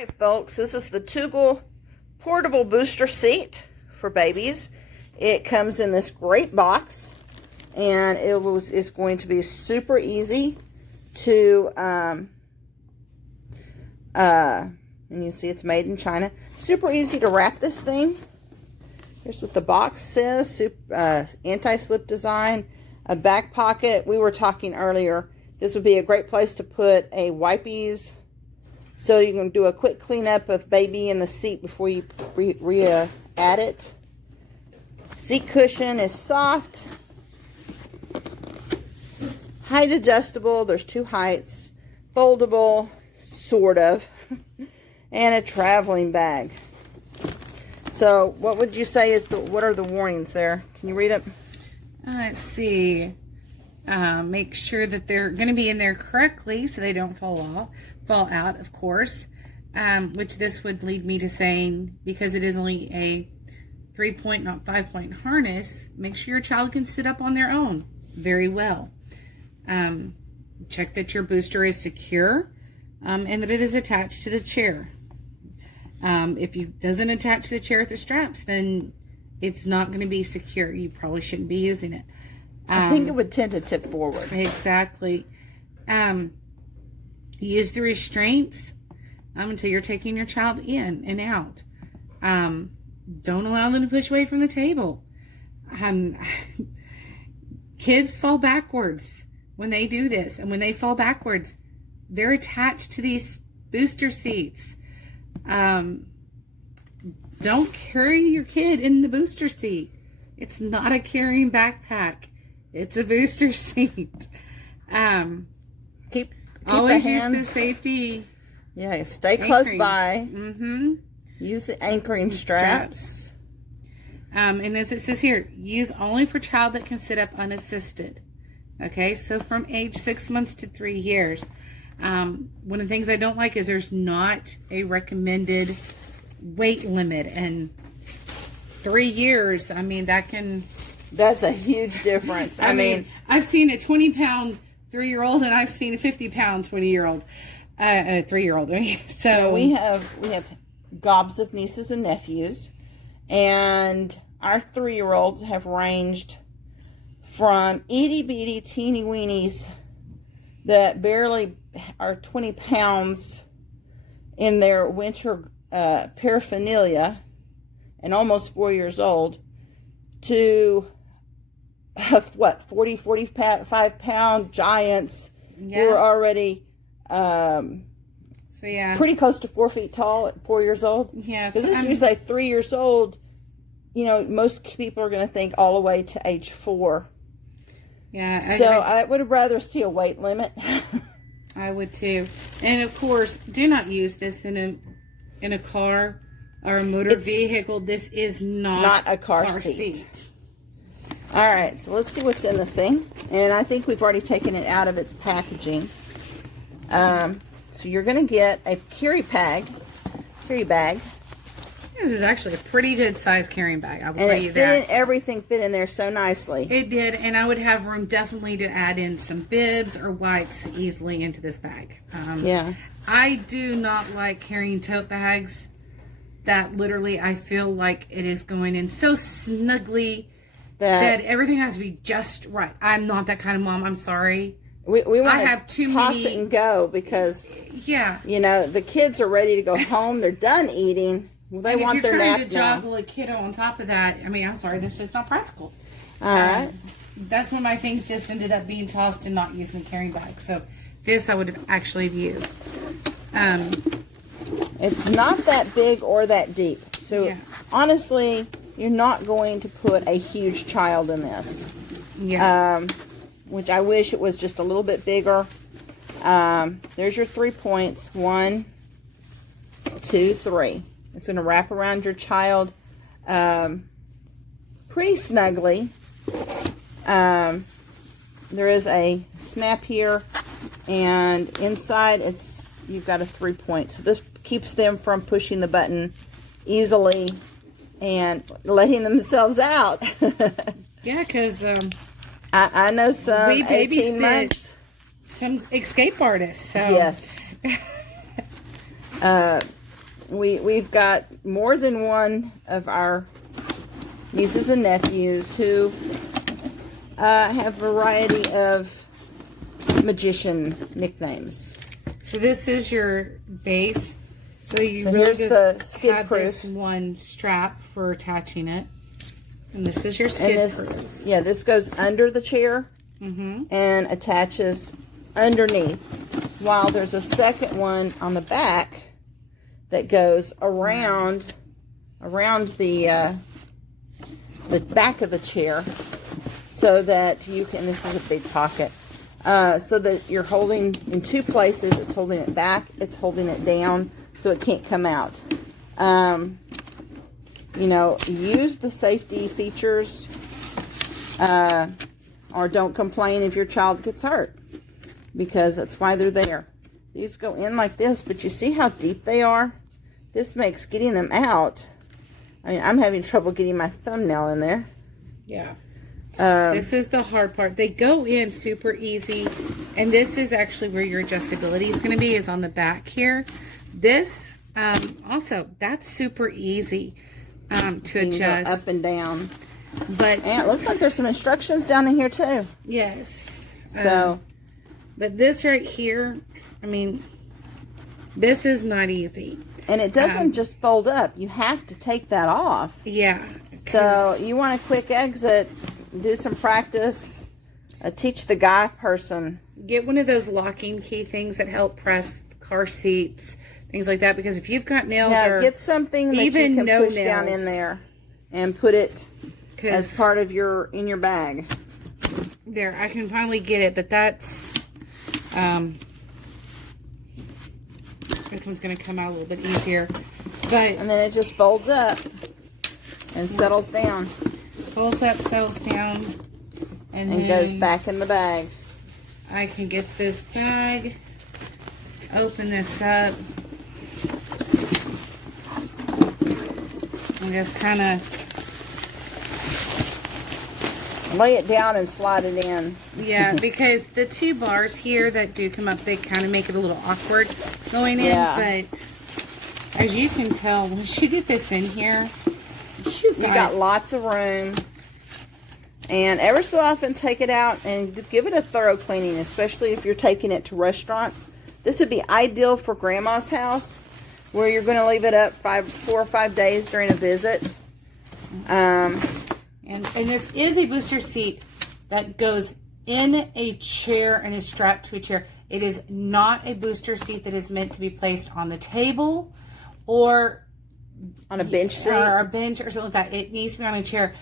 Alright folks, this is the Toogel portable booster seat for babies. It comes in this great box, and it's going to be super easy to and you see it's made in China. Super easy to wrap this thing. Here's what the box says. Anti-slip design, a back pocket. We were talking earlier, this would be a great place to put a wipes, so you can do a quick cleanup of baby in the seat before you add it. Seat cushion is soft, height adjustable. There's two heights, foldable, sort of, and a traveling bag. So, what would you say is what are the warnings there? Can you read it? Let's see. Make sure that they're going to be in there correctly so they don't fall out, of course. Which this would lead me to saying, because it is only a 3-point, not 5-point harness, make sure your child can sit up on their own very well. Check that your booster is secure and that it is attached to the chair. If it doesn't attach to the chair with the straps, then it's not going to be secure. You probably shouldn't be using it. I think it would tend to tip forward. Exactly. Use the restraints until you're taking your child in and out. Don't allow them to push away from the table. Kids fall backwards when they do this. And when they fall backwards, they're attached to these booster seats. Don't carry your kid in the booster seat. It's not a carrying backpack. It's a booster seat. Keep always use the safety. Yeah, stay close by. Use the anchoring straps. And as it says here, use only for child that can sit up unassisted. Okay, so from age 6 months to 3 years. One of the things I don't like is there's not a recommended weight limit, and 3 years, I mean, that's a huge difference. I mean, I've seen a 20-pound 3-year-old, and I've seen a 50-pound 3-year-old. So we have gobs of nieces and nephews, and our 3-year-olds have ranged from itty bitty teeny weenies that barely are 20 pounds in their winter paraphernalia and almost 4 years old to 45 pound giants who are already pretty close to 4 feet tall at 4 years old. Yes, because this is like 3 years old. You know, most people are going to think all the way to age 4. Yeah. So I would rather see a weight limit. I would too. And of course, do not use this in a car or a motor vehicle. This is not a car seat. All right, so let's see what's in this thing. And I think we've already taken it out of its packaging. So you're going to get a carry bag. This is actually a pretty good size carrying bag, I will tell you that. Everything fit in there so nicely. It did, and I would have room definitely to add in some bibs or wipes easily into this bag. Yeah. I do not like carrying tote bags that literally I feel like it is going in so snugly that everything has to be just right. I'm not that kind of mom. I'm sorry. We want to toss it and go because, you know, the kids are ready to go home. They're done eating. Well, they want their nap now. If you're trying to juggle a kiddo on top of that, I mean, I'm sorry, that's just not practical. All right. That's when my things just ended up being tossed and not using the carrying bag. So this I would have actually used. It's not that big or that deep. So honestly, you're not going to put a huge child in this. Yeah. Which I wish it was just a little bit bigger. There's your 3 points. 1, 2, 3. It's going to wrap around your child pretty snugly. There is a snap here, and inside you've got a 3 point. So this keeps them from pushing the button easily and letting themselves out. Yeah, because I know some we 18 months. Some escape artists. So. Yes. we've got more than one of our nieces and nephews who have a variety of magician nicknames. So this is your base. So you So really here's just the skid have proof. this one strap for attaching it. And this is your And skid this, proof. yeah, this goes under the chair and attaches underneath. While there's a second one on the back that goes around the back of the chair, so that you can. This is a big pocket, so that you're holding in two places. It's holding it back. It's holding it down, so it can't come out. You know, use the safety features, or don't complain if your child gets hurt, because that's why they're there. These go in like this, but you see how deep they are? This makes getting them out. I mean, I'm having trouble getting my thumbnail in there. Yeah. This is the hard part. They go in super easy, and this is actually where your adjustability is going to be, is on the back here. This, also, that's super easy to adjust. Up and down. But And it looks like there's some instructions down in here too. yes. So, But this right here, I mean, this is not easy. and it doesn't just fold up. You have to take that off. Yeah. So you want a quick exit, do some practice, teach the guy person. Get one of those locking key things that help press car seats, things like that. Because if you've got nails, Yeah, or get something that you even can no push down nails. in there and put it as 'cause part of in your bag. there, I can finally get it, but that's, this one's going to come out a little bit easier. But And then it just folds up and settles down folds up, settles down, and and then goes back in the bag. I can get this bag, open this up, and just kind of, Lay it down and slide it in. yeah, because the two bars here that do come up, they kind of make it a little awkward going in, Yeah. but as you can tell, once you get this in here, You got lots of room. And ever so often take it out and give it a thorough cleaning, especially if you're taking it to restaurants. This would be ideal for grandma's house, where you're going to leave it up 4 or 5 days during a visit. And this is a booster seat that goes in a chair and is strapped to a chair. It is not a booster seat that is meant to be placed on the table or On a bench seat. or a bench or something like that. It needs to be on a chair.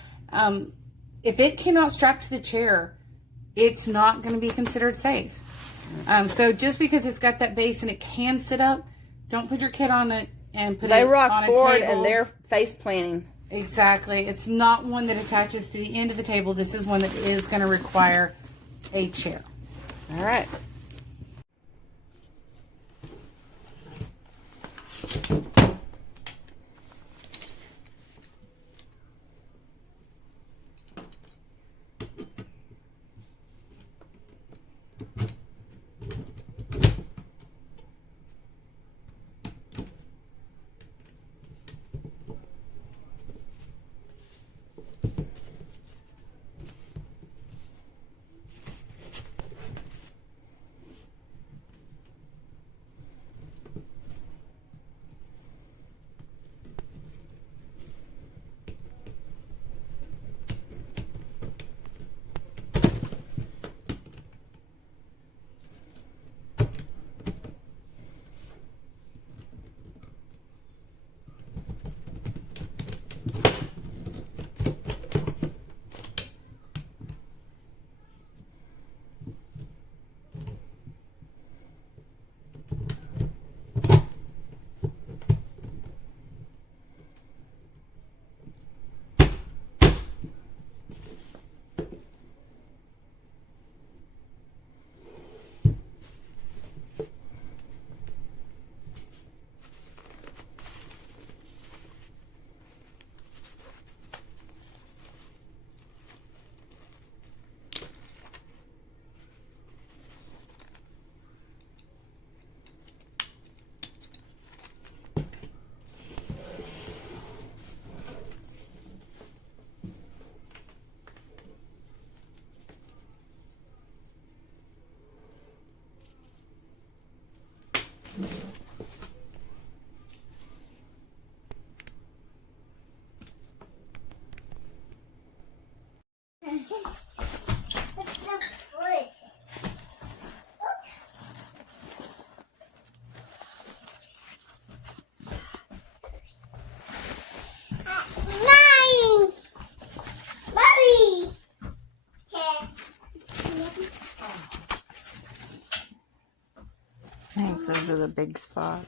If it cannot strap to the chair, it's not going to be considered safe. So just because it's got that base and it can sit up, don't put your kid on it and put They it rock on a forward table. and they're face planting. Exactly. It's not one that attaches to the end of the table. This is one that is going to require a chair. All right. big spot.